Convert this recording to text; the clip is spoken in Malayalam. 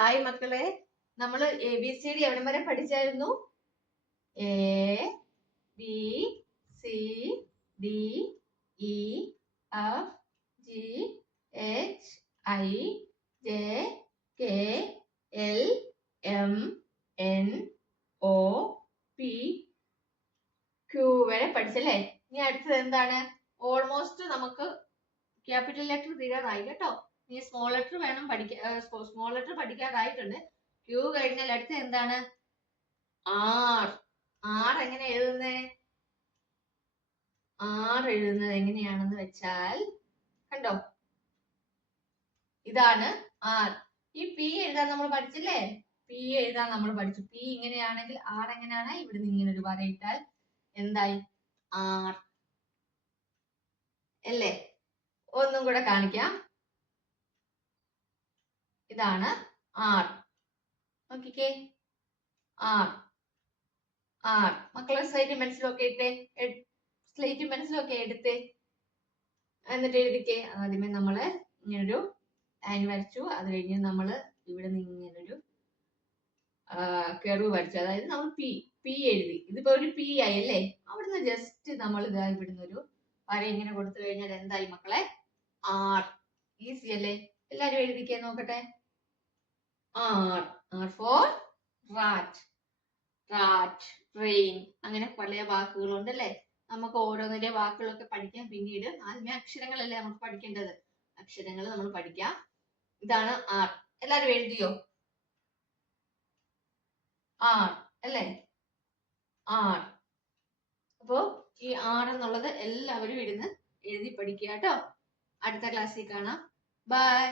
ഹായ് മക്കളെ, നമ്മൾ ABCD എവിടം വരെ പഠിച്ചായിരുന്നു? ABCDEFGHIJKLMNOP വരെ പഠിച്ചല്ലേ? ഇനി അടുത്തത് എന്താണ്? ഓൾമോസ്റ്റ് നമുക്ക് ക്യാപിറ്റൽ ലെറ്റർ തീരാറായി കേട്ടോ. ഇനി സ്മോൾ ലെറ്റർ വേണം പഠിക്കാൻ. Small letter പഠിക്കാറായിട്ടുണ്ട്. ക്യൂ കഴിഞ്ഞാൽ അടുത്ത എന്താണ്? ആർ. ആർ എങ്ങനെ എഴുതുന്നേ? ആർ എഴുതുന്നത് എങ്ങനെയാണെന്ന് വെച്ചാൽ കണ്ടോ, ഇതാണ് ആർ. ഈ പി എഴുതാൻ നമ്മൾ പഠിച്ചില്ലേ? പി എഴുതാൻ നമ്മൾ പഠിച്ചു. പി ഇങ്ങനെയാണെങ്കിൽ ആർ എങ്ങനെയാണ്? ഇവിടുന്ന് ഇങ്ങനെ ഒരു വര ഇട്ടാൽ എന്തായി? ആർ അല്ലേ? ഒന്നും കൂടെ കാണിക്കാം. ഇതാണ് ആർ. നോക്കിക്കേ, ആർ. ആർ. മക്കളെ സ്ലേറ്റ് പെൻസിലൊക്കെ ഇട്ടേ, സ്ലേറ്റ് പെൻസിലൊക്കെ എടുത്തേ, എന്നിട്ട് എഴുതിക്കേ. ആദ്യമേ നമ്മള് ഇങ്ങനൊരു ലൈൻ വരച്ചു. അത് കഴിഞ്ഞ് നമ്മള് ഇവിടെ നിന്ന് ഇങ്ങനൊരു കർവ് വരച്ചു. അതായത് നമ്മൾ പി എഴുതി. ഇതിപ്പോ ഒരു പി ആയി അല്ലേ? അവിടുന്ന് ജസ്റ്റ് നമ്മൾ ഇതാ ഇവിടുന്ന് ഒരു വര ഇങ്ങനെ കൊടുത്തു കഴിഞ്ഞാൽ എന്തായി മക്കളെ? ആർ. ഈസി അല്ലേ? എല്ലാരും എഴുതിക്കേ നോക്കട്ടെ. R. R for rat. Rat, train, അങ്ങനെ പല വാക്കുകളുണ്ട് അല്ലേ? നമുക്ക് ഓരോന്നിന്റെ വാക്കുകളൊക്കെ പഠിക്കാം പിന്നീട്. ആദ്യമേ അക്ഷരങ്ങളല്ലേ നമുക്ക് പഠിക്കേണ്ടത്. അക്ഷരങ്ങൾ നമ്മൾ പഠിക്കാം. ഇതാണ് ആർ. എല്ലാരും എഴുതിയോ? ആർ അല്ലേ? ആർ. അപ്പോ ഈ ആർ എന്നുള്ളത് എല്ലാവരും ഇരുന്ന് എഴുതി പഠിക്കുക കേട്ടോ. അടുത്ത ക്ലാസ്സിൽ കാണാം. ബൈ.